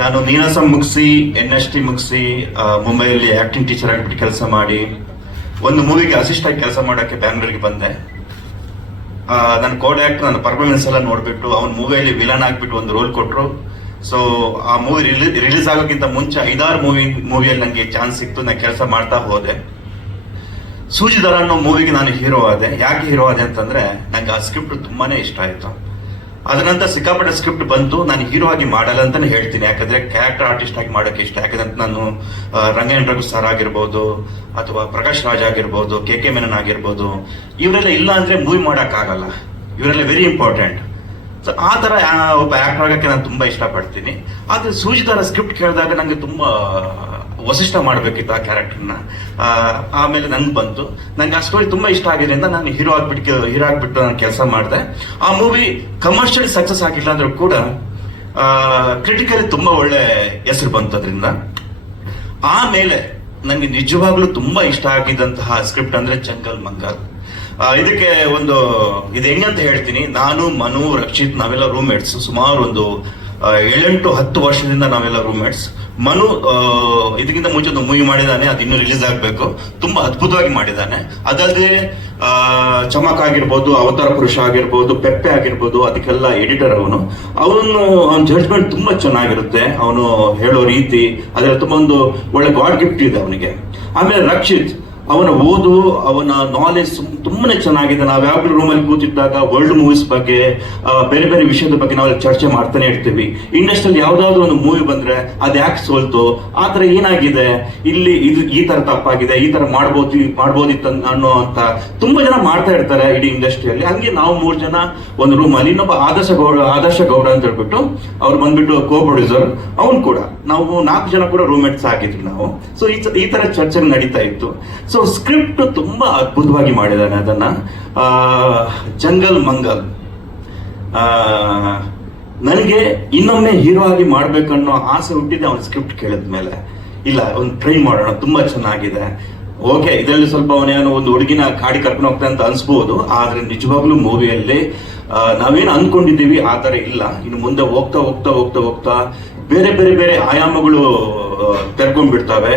ನಾನು ನೀರಸ ಮುಗಿಸಿ ಎನ್ ಎಸ್ ಟಿ ಮುಗಿಸಿ ಮುಂಬೈಯಲ್ಲಿ ಆಕ್ಟಿಂಗ್ ಟೀಚರ್ ಆಗಿಬಿಟ್ಟು ಕೆಲಸ ಮಾಡಿ, ಒಂದು ಮೂವಿಗೆ ಅಸಿಸ್ಟ್ ಕೆಲಸ ಮಾಡೋಕ್ಕೆ ಬ್ಯಾಂಗ್ಳೂರಿಗೆ ಬಂದೆ. ನನ್ನ ಕೋಡ್ ಆಕ್ಟರ್ ನನ್ನ ಪರ್ಫಾರ್ಮೆನ್ಸ್ ಎಲ್ಲ ನೋಡಿಬಿಟ್ಟು, ಅವ್ನ ಮೂವಿಯಲ್ಲಿ ವಿಲನ್ ಆಗಿಬಿಟ್ಟು ಒಂದು ರೋಲ್ ಕೊಟ್ಟರು ಸೊ ಆ ಮೂವಿ ರಿಲೀಸ್ ಆಗೋಕ್ಕಿಂತ ಮುಂಚೆ ಐದಾರು ಮೂವಿ ಮೂವಿಯಲ್ಲಿ ನನಗೆ ಚಾನ್ಸ್ ಸಿಕ್ತು, ನಾನು ಕೆಲಸ ಮಾಡ್ತಾ ಹೋದೆ. ಸೂಜಿದರ ಅನ್ನೋ ಮೂವಿಗೆ ನಾನು ಹೀರೋ ಆದೆ. ಯಾಕೆ ಹೀರೋ ಆದೆ ಅಂತಂದರೆ ನನಗೆ ಆ ಸ್ಕ್ರಿಪ್ಟ್ ತುಂಬಾ ಇಷ್ಟ ಆಯ್ತು. ಅದ ನಂತರ ಸಿಕ್ಕಾಪಟ್ಟೆ ಸ್ಕ್ರಿಪ್ಟ್ ಬಂತು. ನಾನು ಹೀರೋ ಆಗಿ ಮಾಡಲ್ಲ ಅಂತಾನೆ ಹೇಳ್ತೀನಿ. ಯಾಕಂದ್ರೆ ಕ್ಯಾರೆಕ್ಟರ್ ಆರ್ಟಿಸ್ಟ್ ಆಗಿ ಮಾಡೋಕೆ ಇಷ್ಟ. ಯಾಕಂದ್ರೆ ನಾನು ಆ, ರಂಗೇಣ್ ರಘು ಸರ್ ಆಗಿರ್ಬೋದು ಅಥವಾ ಪ್ರಕಾಶ್ ರಾಜ್ ಆಗಿರ್ಬೋದು ಕೆ ಕೆ ಮೆನನ್ ಆಗಿರ್ಬೋದು ಇವರೆಲ್ಲ ಇಲ್ಲ ಅಂದ್ರೆ ಮೂವಿ ಆಗಲ್ಲ. ಇವರೆಲ್ಲ ವೆರಿ ಇಂಪಾರ್ಟೆಂಟ್ ಸೊ ಆ ಥರ ಒಬ್ಬ ಆಕ್ಟರ್ ಆಗಕ್ಕೆ ನಾನು ತುಂಬಾ ಇಷ್ಟಪಡ್ತೀನಿ. ಆದ್ರೆ ಸೂಜಿದಾರ ಸ್ಕ್ರಿಪ್ಟ್ ಕೇಳಿದಾಗ ನನಗೆ ತುಂಬಾ ವಸಿಷ್ಠ ಮಾಡಬೇಕಿತ್ತು ಆ ಕ್ಯಾರೆಕ್ಟರ್ನ ಆಮೇಲೆ ನನ್ಗೆ ಬಂತು. ನನಗೆ ಆ ಸ್ಟೋರಿ ತುಂಬಾ ಇಷ್ಟ ಆಗಿದ್ದರಿಂದ ನಾನು ಹೀರೋ ಆಗ್ಬಿಟ್ಟು ಹೀರೋ ಆಗ್ಬಿಟ್ಟು ನಾನು ಕೆಲಸ ಮಾಡಿದೆ. ಆ ಮೂವಿ ಕಮರ್ಷಿಯಲಿ ಸಕ್ಸಸ್ ಆಗಿಲ್ಲ ಅಂದ್ರೂ ಕೂಡ ಕ್ರಿಟಿಕಲಿ ತುಂಬಾ ಒಳ್ಳೆ ಹೆಸರು ಬಂತು ಅದರಿಂದ. ಆಮೇಲೆ ನನಗೆ ನಿಜವಾಗ್ಲೂ ತುಂಬಾ ಇಷ್ಟ ಆಗಿದ್ದಂತಹ ಸ್ಕ್ರಿಪ್ಟ್ ಅಂದ್ರೆ ಜಂಗಲ್ ಮಂಗಲ್ ಇದಕ್ಕೆ ಒಂದು, ಇದು ಹೆಂಗಂತ ಹೇಳ್ತೀನಿ. ನಾನು, ಮನು, ರಕ್ಷಿತ್ ನಾವೆಲ್ಲ ರೂಮ್ಮೇಟ್ಸ್ ಸುಮಾರು ಒಂದು ಏಳೆಂಟು ಹತ್ತು ವರ್ಷದಿಂದ ನಾವೆಲ್ಲ ರೂಮ್ಮೇಟ್ಸ್ ಮನು ಇದಕ್ಕಿಂತ ಮುಂಚೆ ಒಂದು ಮೂವಿ ಮಾಡಿದ್ದಾನೆ ಅದು ಇನ್ನೂ ರಿಲೀಸ್ ಆಗಬೇಕು. ತುಂಬಾ ಅದ್ಭುತವಾಗಿ ಮಾಡಿದ್ದಾನೆ ಅದಲ್ಲದೆ ಚಮಕ್ ಆಗಿರ್ಬೋದು, ಅವತಾರ ಪುರುಷ ಆಗಿರ್ಬೋದು, ಪೆಪ್ಪೆ ಆಗಿರ್ಬೋದು, ಅದಕ್ಕೆಲ್ಲ ಎಡಿಟರ್ ಅವನು. ಅವನು, ಅವನ ಜಡ್ಜ್ಮೆಂಟ್ ತುಂಬಾ ಚೆನ್ನಾಗಿರುತ್ತೆ. ಅವನು ಹೇಳೋ ರೀತಿ, ಅದರಲ್ಲಿ ತುಂಬಾ ಒಂದು ಒಳ್ಳೆ ಗಾಡ್ ಗಿಫ್ಟ್ ಇದೆ ಅವನಿಗೆ. ಆಮೇಲೆ ರಕ್ಷಿತ್. ಅವನ ಓದು, ಅವನ ನಾಲೆಜ್ ತುಂಬಾನೇ ಚೆನ್ನಾಗಿದೆ. ನಾವು ಯಾವಾಗಲೂ ರೂಮಲ್ಲಿ ಕೂತಿದ್ದಾಗ ವರ್ಲ್ಡ್ ಮೂವೀಸ್ ಬಗ್ಗೆ ಬೇರೆ ಬೇರೆ ವಿಷಯದ ಬಗ್ಗೆ ನಾವು ಚರ್ಚೆ ಮಾಡ್ತಾನೆ ಇರ್ತೀವಿ. ಇಂಡಸ್ಟ್ರಿಯಲ್ಲಿ ಯಾವ್ದಾದ್ರು ಒಂದು ಮೂವಿ ಬಂದ್ರೆ ಅದ್ ಯಾಕೆ ಸೋಲ್ತು? ಆ ಏನಾಗಿದೆ? ಇಲ್ಲಿ ಇದು ಈ ತರ ತಪ್ಪಾಗಿದೆ, ಈ ತರ ಮಾಡ್ಬೋದು, ಮಾಡ್ಬೋದಿತ್ತು ಅನ್ನೋ ಅಂತ ತುಂಬಾ ಜನ ಮಾಡ್ತಾ ಇರ್ತಾರೆ ಇಡೀ ಇಂಡಸ್ಟ್ರಿಯಲ್ಲಿ ಹಂಗೆ ನಾವು ಮೂರ್ ಜನ ಒಂದು ರೂಮ್ ಅಲ್ಲಿ ಇನ್ನೊಬ್ಬ ಆದರ್ಶ ಗೌಡ ಆದರ್ಶ ಗೌಡ ಅಂತ ಹೇಳ್ಬಿಟ್ಟು ಅವ್ರು ಬಂದ್ಬಿಟ್ಟು ಕೋ ಪ್ರೊಡ್ಯೂಸರ್ ಅವ್ನು ಕೂಡ. ನಾವು ನಾಲ್ಕು ಜನ ಕೂಡ ರೂಮ್ಮೇಟ್ಸ್ ಆಗಿದ್ವಿ ನಾವು. ಸೊ, ಈ ತರ ಚರ್ಚೆ ನಡೀತಾ ಇತ್ತು. ಸೊ ಸ್ಕ್ರಿಪ್ಟ್ ತುಂಬಾ ಅದ್ಭುತವಾಗಿ ಮಾಡಿದ್ದಾನೆ ಅದನ್ನ. ಜಂಗಲ್ ಮಂಗಲ್ ನನಗೆ ಇನ್ನೊಮ್ಮೆ ಹೀರೋ ಆಗಿ ಮಾಡ್ಬೇಕನ್ನೋ ಆಸೆ ಹುಟ್ಟಿದೆ, ಅವನ ಸ್ಕ್ರಿಪ್ಟ್ ಕೇಳಿದ್ಮೇಲೆ. ಇಲ್ಲ ಒಂದು ಟ್ರೈ ಮಾಡೋಣ, ತುಂಬಾ ಚೆನ್ನಾಗಿದೆ. ಓಕೆ ಇದರಲ್ಲಿ ಸ್ವಲ್ಪ ಅವನೇನೋ ಒಂದು ಹುಡುಗಿನ ಕಾಡಿ ಕರ್ಕೊಂಡು ಹೋಗ್ತಾ ಅಂತ ಅನ್ಸ್ಬೋದು, ಆದ್ರೆ ನಿಜವಾಗ್ಲೂ ಮೂವಿಯಲ್ಲಿ ನಾವೇನು ಅನ್ಕೊಂಡಿದ್ದೀವಿ, ಆ ಥರ ಇಲ್ಲ. ಇನ್ನು ಮುಂದೆ ಹೋಗ್ತಾ ಹೋಗ್ತಾ ಹೋಗ್ತಾ ಹೋಗ್ತಾ ಬೇರೆ ಬೇರೆ ಬೇರೆ ಆಯಾಮಗಳು ತೆರ್ಕೊಂಡ್ಬಿಡ್ತವೆ.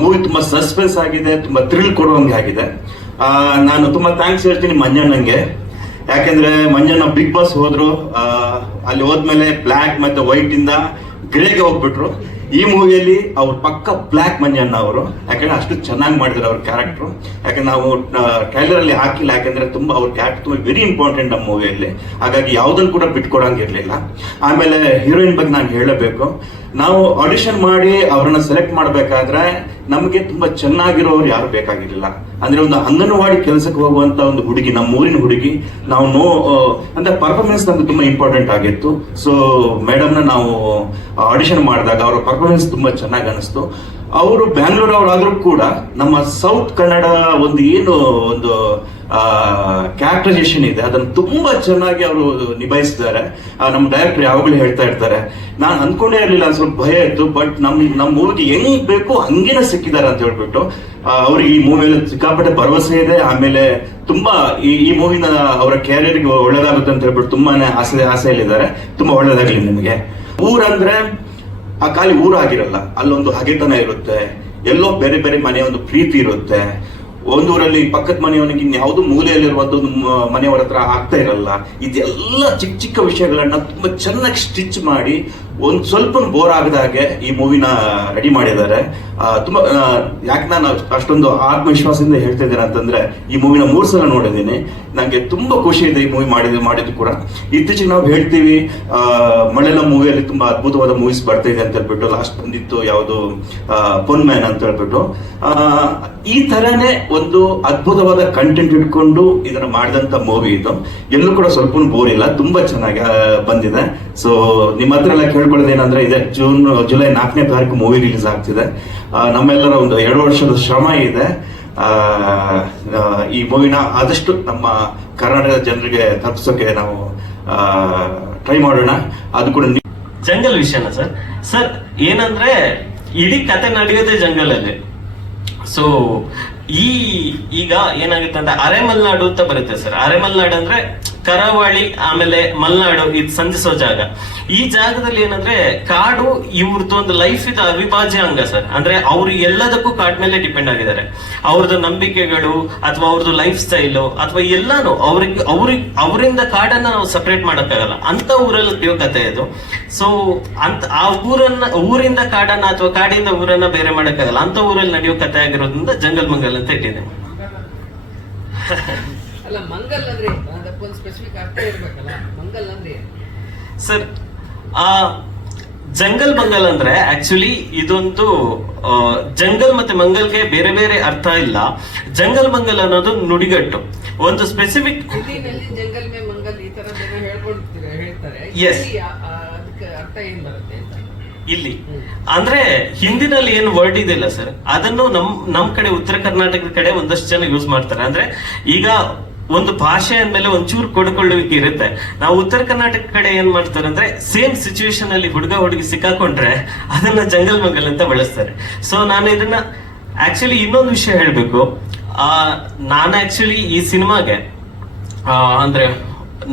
ಮೂವಿ ತುಂಬಾ ಸಸ್ಪೆನ್ಸ್ ಆಗಿದೆ, ತುಂಬಾ ಥ್ರಿಲ್ ಕೊಡುವಂಗೆ ಆಗಿದೆ. ನಾನು ತುಂಬಾ ಥ್ಯಾಂಕ್ಸ್ ಹೇಳ್ತೀನಿ ಮಂಜಣ್ಣಂಗೆ. ಯಾಕೆಂದ್ರೆ ಮಂಜಣ್ಣ ಬಿಗ್ ಬಾಸ್ ಹೋದ್ರು. ಅಲ್ಲಿ ಹೋದ್ಮೇಲೆ ಬ್ಲ್ಯಾಕ್ ಮತ್ತೆ ವೈಟ್ ಇಂದ ಗ್ರೇಗೆ ಹೋಗ್ಬಿಟ್ರು. ಈ ಮೂವಿಯಲ್ಲಿ ಅವ್ರ ಪಕ್ಕ ಬ್ಲ್ಯಾಕ್ ಮಂಜಣ್ಣ ಅವರು, ಯಾಕಂದ್ರೆ ಅಷ್ಟು ಚೆನ್ನಾಗಿ ಮಾಡಿದ್ರು ಅವ್ರ ಕ್ಯಾರೆಕ್ಟ್ರು ಯಾಕಂದ್ರೆ ನಾವು ಟ್ರೈಲರ್ ಅಲ್ಲಿ ಹಾಕಿಲ್ಲ, ಯಾಕಂದ್ರೆ ತುಂಬಾ ಅವ್ರ ಕ್ಯಾರೆಕ್ಟರ್ ತುಂಬಾ ವೆರಿ ಇಂಪಾರ್ಟೆಂಟ್ ನಮ್ಮ ಮೂವಿಯಲ್ಲಿ. ಹಾಗಾಗಿ ಯಾವುದನ್ನು ಕೂಡ ಬಿಟ್ಕೊಡಂಗಿರ್ಲಿಲ್ಲ ಆಮೇಲೆ ಹೀರೋಯಿನ್ ಬಗ್ಗೆ ನಾನು ಹೇಳಬೇಕು. ನಾವು ಆಡಿಷನ್ ಮಾಡಿ ಅವ್ರನ್ನ ಸೆಲೆಕ್ಟ್ ಮಾಡ್ಬೇಕಾದ್ರೆ ನಮಗೆ ತುಂಬಾ ಚೆನ್ನಾಗಿರೋರು ಯಾರು ಬೇಕಾಗಿರಲಿಲ್ಲ. ಅಂದ್ರೆ ಒಂದು ಅಂಗನವಾಡಿ ಕೆಲಸಕ್ಕೆ ಹೋಗುವಂತ ಒಂದು ಹುಡುಗಿ ನಮ್ಮ ಊರಿನ ಹುಡುಗಿ, ನಾವು ನೋ ಅಂದ್ರೆ ಪರ್ಫಾರ್ಮೆನ್ಸ್ ನಮ್ಗೆ ತುಂಬಾ ಇಂಪಾರ್ಟೆಂಟ್ ಆಗಿತ್ತು. ಸೊ ಮೇಡಮ್ನ ನಾವು ಆಡಿಷನ್ ಮಾಡಿದಾಗ ಅವರ ಪರ್ಫಾರ್ಮೆನ್ಸ್ ತುಂಬಾ ಚೆನ್ನಾಗಿ ಅನಿಸ್ತು. ಅವರು ಬ್ಯಾಂಗ್ಳೂರ್ ಅವರಾದ್ರೂ ಕೂಡ ನಮ್ಮ ಸೌತ್ ಕನ್ನಡ ಒಂದು ಏನು ಒಂದು ಕ್ಯಾರೆಕ್ಟರೈಸೇಷನ್ ಇದೆ, ಅದನ್ನು ತುಂಬಾ ಚೆನ್ನಾಗಿ ಅವರು ನಿಭಾಯಿಸಿದ್ದಾರೆ. ನಮ್ಮ ಡೈರೆಕ್ಟರ್ ಯಾವಾಗಲೂ ಹೇಳ್ತಾ ಇರ್ತಾರೆ, ನಾನು ಅಂದ್ಕೊಂಡೇ ಇರಲಿಲ್ಲ ಸ್ವಲ್ಪ ಭಯ ಇತ್ತು ಬಟ್ ನಮ್ ನಮ್ಮ ಮೂವಿಗೆ ಹೆಂಗ್ ಬೇಕು ಹಂಗೇನೆ ಸಿಕ್ಕಿದ್ದಾರೆ ಅಂತ ಹೇಳ್ಬಿಟ್ಟು ಅವ್ರಿಗೆ ಈ ಮೂವಿಯಲ್ಲಿ ಸಿಕ್ಕಾಪಟ್ಟೆ ಭರವಸೆ ಇದೆ, ಆಮೇಲೆ ತುಂಬಾ ಈ ಈ ಮೂವಿನ ಅವರ ಕ್ಯಾರಿಯರ್ಗೆ ಒಳ್ಳೇದಾಗುತ್ತೆ ಅಂತ ಹೇಳ್ಬಿಟ್ಟು ತುಂಬಾನೇ ಆಸೆ, ಆಸೆಯಲ್ಲಿದ್ದಾರೆ, ತುಂಬಾ ಒಳ್ಳೇದಾಗಲಿ ನಿಮಗೆ. ಊರಂದ್ರೆ ಆ ಖಾಲಿ ಊರಾಗಿರಲ್ಲ, ಅಲ್ಲೊಂದು ಹಗೆತನ ಇರುತ್ತೆ, ಎಲ್ಲೋ ಬೇರೆ ಬೇರೆ ಮನೆಯ ಒಂದು ಪ್ರೀತಿ ಇರುತ್ತೆ. ಒಂದೂರಲ್ಲಿ ಪಕ್ಕದ ಮನೆಯವನಿಗೆ ಇನ್ಯಾವುದು ಮೂಲೆಯಲ್ಲಿರುವಂತ ಒಂದು ಮನೆಯವರ ಹತ್ರ ಆಗ್ತಾ ಇರಲ್ಲ. ಇದೆಲ್ಲ ಚಿಕ್ಕ ಚಿಕ್ಕ ವಿಷಯಗಳನ್ನ ತುಂಬಾ ಚೆನ್ನಾಗಿ ಸ್ಟಿಚ್ ಮಾಡಿ ಒಂದ್ ಸ್ವಲ್ಪ ಬೋರ್ ಆಗದಾಗೆ ಈ ಮೂವಿನ ರೆಡಿ ಮಾಡಿದ್ದಾರೆ. ತುಂಬಾ ಯಾಕೆ ನಾನು ಅಷ್ಟೊಂದು ಆತ್ಮವಿಶ್ವಾಸದಿಂದ ಹೇಳ್ತಾ ಇದ್ದೇನೆ ಅಂತಂದ್ರೆ ಈ ಮೂವಿನ ಮೂರು ಸಲ ನೋಡಿದ್ದೀನಿ. ನಂಗೆ ತುಂಬಾ ಖುಷಿ ಇದೆ ಈ ಮೂವಿ ಮಾಡಿದ್ದು ಮಾಡಿದ್ದು ಕೂಡ. ಇತ್ತೀಚೆಗೆ ನಾವು ಹೇಳ್ತೀವಿ ಆ, ಮಳೆಲ ಮೂವಿಯಲ್ಲಿ ತುಂಬಾ ಅದ್ಭುತವಾದ ಮೂವೀಸ್ ಬರ್ತಾ ಇದೆ ಅಂತ ಹೇಳ್ಬಿಟ್ಟು ಲಾಸ್ಟ್ ಬಂದಿತ್ತು ಯಾವುದು ಪೊನ್ ಮ್ಯಾನ್ ಅಂತ ಹೇಳ್ಬಿಟ್ಟು. ಈ ತರನೇ ಒಂದು ಅದ್ಭುತವಾದ ಕಂಟೆಂಟ್ ಇಟ್ಕೊಂಡು ಇದನ್ನ ಮಾಡಿದಂತ ಮೂವಿ ಇದು. ಎಲ್ಲೂ ಕೂಡ ಸ್ವಲ್ಪ ಬೋರ್ ಇಲ್ಲ ತುಂಬಾ ಚೆನ್ನಾಗಿ ಬಂದಿದೆ. ಸೊ ನಿಮ್ಮ ಹತ್ರ ಎಲ್ಲ ಕೇಳ್ಕೊಳ್ಳೋದು ಏನಂದ್ರೆ ಇದೆ, ಜೂನ್, ಜುಲೈ ನಾಲ್ಕನೇ ತಾರೀಕು ಮೂವಿ ರಿಲೀಸ್ ಆಗ್ತಿದೆ. ನಮ್ಮೆಲ್ಲರ ಒಂದು ಎರಡು ವರ್ಷದ ಶ್ರಮ ಇದೆ. ಈ ಮೂವಿನ ಆದಷ್ಟು ನಮ್ಮ ಕರ್ನಾಟಕದ ಜನರಿಗೆ ತಲುಪಿಸೋಕೆ ನಾವು ಟ್ರೈ ಮಾಡೋಣ. ಅದು ಕೂಡ ಜಂಗಲ್ ವಿಷಯನ ಸರ್. ಸರ್, ಏನಂದ್ರೆ ಇಡೀ ಕತೆ ನಡೆಯೋದೇ ಜಂಗಲ್ ಅಲ್ಲಿ ಸೊ ಈ, ಈಗ ಏನಾಗುತ್ತೆ ಅಂತ ಅರೆಮಲ್ನಾಡು ಅಂತ ಬರುತ್ತೆ ಸರ್. ಅರೆಮಲ್ನಾಡು ಅಂದ್ರೆ ಕರಾವಳಿ ಆಮೇಲೆ ಮಲ್ನಾಡು ಇದು ಸಂಧಿಸೋ ಜಾಗ. ಈ ಜಾಗದಲ್ಲಿ ಏನಂದ್ರೆ ಕಾಡು ಇವ್ರದ್ದು ಒಂದು ಲೈಫ್ ಇದು ಅವಿಭಾಜ್ಯ ಅಂಗ ಸರ್. ಅಂದ್ರೆ ಅವ್ರು ಎಲ್ಲದಕ್ಕೂ ಕಾಡ್ ಮೇಲೆ ಡಿಪೆಂಡ್ ಆಗಿದ್ದಾರೆ. ಅವ್ರದ್ದು ನಂಬಿಕೆಗಳು ಅಥವಾ ಅವ್ರದ್ದು ಲೈಫ್ ಸ್ಟೈಲು ಅಥವಾ ಎಲ್ಲಾನು ಅವ್ರಿಗೆ ಅವ್ರಿಗೆ ಅವರಿಂದ ಕಾಡನ್ನ ನಾವು ಸಪರೇಟ್ ಮಾಡೋಕ್ಕಾಗಲ್ಲ. ಅಂತ ಊರಲ್ಲಿ ನಡೆಯೋ ಕಥೆ ಇದು. ಸೊ ಅಂತ ಆ ಊರನ್ನ ಊರಿಂದ ಕಾಡನ್ನ ಅಥವಾ ಕಾಡಿಂದ ಊರನ್ನ ಬೇರೆ ಮಾಡೋಕ್ಕಾಗಲ್ಲ. ಅಂತ ಊರಲ್ಲಿ ನಡೆಯೋ ಕಥೆ ಆಗಿರೋದ್ರಿಂದ ಜಂಗಲ್ ಮಂಗಲ್ ಅಂತ ಇಟ್ಟಿದೆ ಅಲ್ಲ ಮಂಗಲ್ ಅಂದ್ರೆ? ಅದಕ್ಕೊಂದು ಸ್ಪೆಸಿಫಿಕ್ ಅರ್ಥ ಇರ್ಬೇಕಲ್ಲ? ಮಂಗಲ್ ಅಂದ್ರೆ ಸರ್ ಆ ಜಂಗಲ್ ಮಂಗಲ್ ಅಂದ್ರೆ ಆಕ್ಚುಲಿ ಇದೊಂದು ಜಂಗಲ್ ಮತ್ತೆ ಮಂಗಲ್ಗೆ ಬೇರೆ ಬೇರೆ ಅರ್ಥ ಇಲ್ಲ. ಜಂಗಲ್ ಮಂಗಲ್ ಅನ್ನೋದು ನುಡಿಗಟ್ಟು. ಒಂದು ಸ್ಪೆಸಿಫಿಕ್ ಜಂಗಲ್ ಮೇ ಮಂಗಲ್ ಈ ತರ ಜನ ಹೇಳ್ಕೊಳ್ತೀರ ಹೇಳ್ತಾರೆ. ಇಲ್ಲಿ ಆ- ಆ ಅದಕ್ಕೆ ಅರ್ಥ ಏನ್ ಬರುತ್ತೆ ಅಂತ? ಇಲ್ಲಿ. ಅಂದ್ರೆ ಹಿಂದಿನಲ್ಲಿ ಏನು ವರ್ಡ್ ಇದೆಯಲ್ಲ ಸರ್. ಅದನ್ನು ನಮ್ ನಮ್ ಕಡೆ ಉತ್ತರ ಕರ್ನಾಟಕದ ಕಡೆ ಒಂದಷ್ಟು ಜನ ಯೂಸ್ ಮಾಡ್ತಾರೆ. ಅಂದ್ರೆ ಈಗ ಒಂದು ಭಾಷೆ ಅಂದ್ಮೇಲೆ ಒಂಚೂರು ಕೊಡ್ಕೊಳ್ಳುವಿಕೆ ಇರುತ್ತೆ. ನಾವು ಉತ್ತರ ಕರ್ನಾಟಕ ಕಡೆ ಏನ್ ಮಾಡ್ತಾರೆ ಅಂದ್ರೆ ಸೇಮ್ ಸಿಚುವೇಶನ್ ಅಲ್ಲಿ ಹುಡುಗ ಹುಡುಗಿ ಸಿಕ್ಕಾಕೊಂಡ್ರೆ ಅದನ್ನ ಜಂಗಲ್ ಮಂಗಲ್ ಅಂತ ಬಳಸ್ತಾರೆ. ಸೊ ನಾನು ಇದನ್ನ ಆಕ್ಚುಲಿ ಇನ್ನೊಂದು ವಿಷಯ ಹೇಳ್ಬೇಕು. ಆ, ನಾನು ಆಕ್ಚುಲಿ ಈ ಸಿನಿಮಾಗೆ ಅಂದ್ರೆ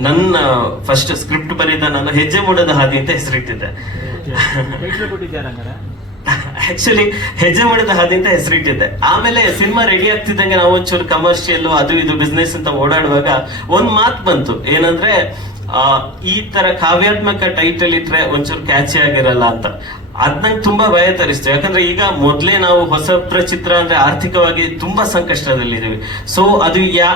ನನ್ನ ಫಸ್ಟ್ ಸ್ಕ್ರಿಪ್ಟ್ ಬರೀದ ನಾನು ಹೆಜ್ಜೆ ಮೂಡದ ಹಾದಿ ಅಂತ ಹೆಸರಿಟ್ಟಿದ್ದೆ. ಆಕ್ಚುಲಿ ಹೆಜ್ಜೆ ಮಾಡಿದ ಹಾದಿ ಅಂತ ಹೆಸರಿಟ್ಟಿದ್ದೆ. ಆಮೇಲೆ ಸಿನಿಮಾ ರೆಡಿ ಆಗ್ತಿದ್ದಂಗೆ ನಾವು ಒಂಚೂರು ಕಮರ್ಷಿಯಲ್ ಅದು ಇದು ಬಿಸ್ನೆಸ್ ಅಂತ ಓಡಾಡುವಾಗ ಒಂದ್ ಮಾತು ಬಂತು. ಏನಂದ್ರೆ ಈ ತರ ಕಾವ್ಯಾತ್ಮಕ ಟೈಟಲ್ ಇಟ್ರೆ ಒಂಚೂರು ಕ್ಯಾಚಿ ಆಗಿರಲ್ಲ ಅಂತ. ಅದ್ ನಂಗೆ ತುಂಬಾ ಭಯ ತರಿಸ್ತು. ಯಾಕಂದ್ರೆ ಈಗ ಮೊದ್ಲೇ ನಾವು ಹೊಸ ಚಿತ್ರ ಅಂದ್ರೆ ಆರ್ಥಿಕವಾಗಿ ತುಂಬಾ ಸಂಕಷ್ಟದಲ್ಲಿದ್ದೀವಿ. ಸೊ ಅದು ಯಾ,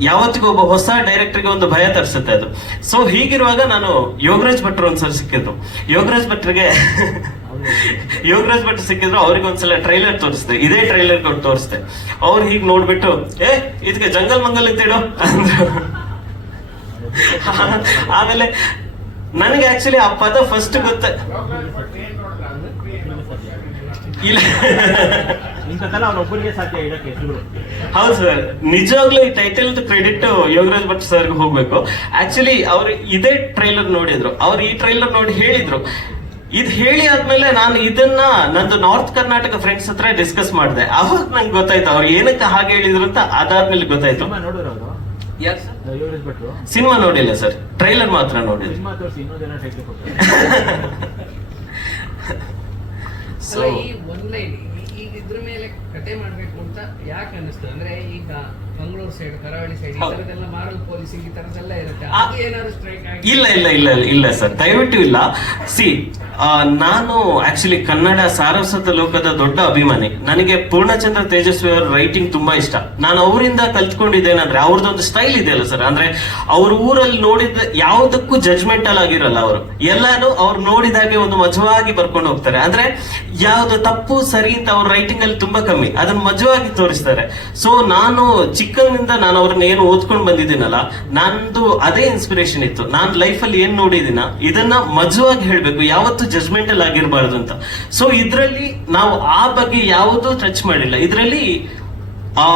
ಯಾವತ್ತಿಗೂ ಒಬ್ಬ ಹೊಸ ಡೈರೆಕ್ಟರ್ಗೆ ಒಂದು ಭಯ ತರಿಸುತ್ತೆ ಅದು. ಸೊ ಹೀಗಿರುವಾಗ ನಾನು ಯೋಗರಾಜ್ ಭಟ್ರು ಒಂದ್ಸಲ ಸಿಕ್ಕಿದ್ದು. ಯೋಗರಾಜ್ ಭಟ್ರಿಗೆ ಯೋಗರಾಜ್ ಭಟ್ ಸಿಕ್ಕಿದ್ರು ಅವ್ರಿಗೆ ಒಂದ್ಸಲ ಟ್ರೈಲರ್ ತೋರಿಸ್ದೆ. ಇದೇ ಟ್ರೈಲರ್ ಕೊಟ್ಟು ತೋರಿಸ್ದೆ. ಅವ್ರು ಹೀಗ್ ನೋಡ್ಬಿಟ್ಟು ಏ ಇದಕ್ಕೆ ಜಂಗಲ್ ಮಂಗಲ್ ಅಂತ ಅಂದ್ರು. ಆಮೇಲೆ ನನಗೆ ಆಕ್ಚುಲಿ ಆ ಪದ ಫಸ್ಟ್ ಗೊತ್ತ. ಇಲ್ಲ. ಹೌದು ಸರ್. ನಿಜವಾಗ್ಲೂ ಈ ಟೈಟಲ್ ಕ್ರೆಡಿಟ್ ಯೋಗರಾಜ್ ಭಟ್ ಸರ್ಗೆ ಹೋಗ್ಬೇಕು. ಆಕ್ಚುಲಿ ಅವ್ರು ಇದೇ ಟ್ರೈಲರ್ ನೋಡಿದ್ರು. ಅವ್ರು ಈ ಟ್ರೈಲರ್ ನೋಡಿ ಹೇಳಿದ್ರು. ಇದ್ ಹೇಳಿ ಆದ್ಮೇಲೆ ನಾನು ಇದನ್ನ ನಂದು ನಾರ್ತ್ ಕರ್ನಾಟಕ ಫ್ರೆಂಡ್ಸ್ ಹತ್ರ ಡಿಸ್ಕಸ್ ಮಾಡಿದೆ. ಅವಾಗ ನಂಗೆ ಗೊತ್ತಾಯ್ತು ಅವ್ರು ಏನಕ್ಕೆ ಹಾಗೆ ಹೇಳಿದ್ರು ಅಂತ ಅದಾದ್ಮೇಲೆ ಗೊತ್ತಾಯ್ತು. ಸಿನಿಮಾ ನೋಡಿಲ್ಲ ಸರ್. ಟ್ರೈಲರ್ ಮಾತ್ರ ನೋಡಿದ್ರು ಸೊ ಈ ಒಂದ್ ಲೈನ್ ಈಗ ಇದ್ರ ಮೇಲೆ ಕತೆ ಮಾಡ್ಬೇಕು ಅಂತ ಯಾಕೆ ಅನಿಸ್ತು ಅಂದ್ರೆ ಈಗ ಮಂಗಳೂರು ಸೈಡ್ ಕರಾವಳಿ ಸೈಡ್ ಈ ಮಾರಲ್ ಪೊಲೀಸಿಂಗ್ ಈ ತರದೆಲ್ಲ ಇರುತ್ತೆ. ಅದು ಏನಾದ್ರು ಸ್ಟ್ರೈಕ್ ಆಗಿ ಇಲ್ಲ ಇಲ್ಲ ಇಲ್ಲ ಇಲ್ಲ ಸರ್. ದಯವಿಟ್ಟು ಇಲ್ಲ. ಸಿ ನಾನು ಆಕ್ಚುಲಿ ಕನ್ನಡ ಸಾರಸ್ವತ ಲೋಕದ ದೊಡ್ಡ ಅಭಿಮಾನಿ. ನನಗೆ ಪೂರ್ಣಚಂದ್ರ ತೇಜಸ್ವಿ ಅವರ ರೈಟಿಂಗ್ ತುಂಬಾ ಇಷ್ಟ. ನಾನು ಅವರಿಂದ ಕಲ್ತ್ಕೊಂಡಿದ್ದೇನಂದ್ರೆ ಅವ್ರದ್ದೊಂದು ಸ್ಟೈಲ್ ಇದೆ ಅಲ್ಲ ಸರ್ ಅಂದ್ರೆ ಅವ್ರ ಊರಲ್ಲಿ ನೋಡಿದ ಯಾವುದಕ್ಕೂ ಜಜ್ಮೆಂಟಲ್ ಆಗಿರಲ್ಲ ಅವರು. ಎಲ್ಲಾನು ಅವ್ರು ನೋಡಿದಾಗೆ ಒಂದು ಮಜವಾಗಿ ಬರ್ಕೊಂಡು ಹೋಗ್ತಾರೆ. ಅಂದ್ರೆ ಯಾವ್ದು ತಪ್ಪು, ಸರಿ ಅಂತ ಅವ್ರ ರೈಟಿಂಗ್ ಅಲ್ಲಿ ತುಂಬಾ ಕಮ್ಮಿ. ಅದನ್ನ ಮಜವಾಗಿ ತೋರಿಸ್ತಾರೆ. ಸೊ ನಾನು ಚಿಕ್ಕನಿಂದ ನಾನು ಅವ್ರನ್ನ ಏನು ಓದ್ಕೊಂಡು ಬಂದಿದ್ದೀನಲ್ಲ, ನಂದು ಅದೇ ಇನ್ಸ್ಪಿರೇಷನ್ ಇತ್ತು. ನಾನು ಲೈಫಲ್ಲಿ ಏನ್ ನೋಡಿದಿನ ಇದನ್ನ ಮಜವಾಗಿ ಹೇಳ್ಬೇಕು. ಯಾವತ್ತು ಜಜ್ಮೆಂಟಲ್ ಆಗಿರಬಾರ್ದು ಅಂತ. ಸೊ ಇದ್ರಲ್ಲಿ ನಾವು ಆ ಬಗ್ಗೆ ಯಾವುದೂ ಟಚ್ ಮಾಡಿಲ್ಲ. ಇದರಲ್ಲಿ ಆ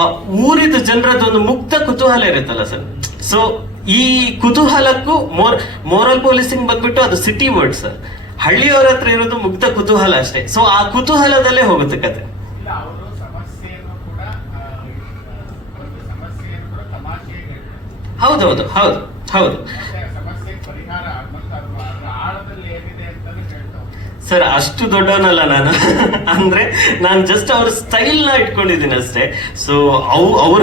ಊರಿದ ಜನರದ್ದು ಒಂದು ಮುಕ್ತ ಕುತೂಹಲ ಇರುತ್ತಲ್ಲ ಸರ್. ಸೊ ಈ ಕುತೂಹಲಕ್ಕೂ ಮೋರ್ ಮೋರಲ್ ಪೊಲೀಸಿಂಗ್ ಬಂದ್ಬಿಟ್ಟು ಅದು ಸಿಟಿ ವರ್ಡ್ ಸರ್. ಹಳ್ಳಿಯವರ ಹತ್ರ ಇರೋದು ಮುಗ್ಧ ಕುತೂಹಲ ಅಷ್ಟೇ. ಸೊ ಆ ಕುತೂಹಲದಲ್ಲೇ ಹೋಗುತ್ತೆ ಕತೆ. ಹೌದೌದು ಹೌದು ಹೌದು ಮತ್ತೆ ಆ ಸಮಸ್ಯೆ ಪರಿಹಾರ ಮತ್ತು ಅದು ಅದರ ಆಳದಲ್ಲಿ ಏನಿದೆ ಅಂತಾನು ಹೇಳ್ತಾರೆ ಸರ್, ಅಷ್ಟು ದೊಡ್ಡವನಲ್ಲ ನಾನು. ಅಂದ್ರೆ ನಾನು ಜಸ್ಟ್ ಅವ್ರ ಸ್ಟೈಲ್ನ ಇಟ್ಕೊಂಡಿದ್ದೀನಿ ಅಷ್ಟೇ. ಸೊ ಅವು ಅವರ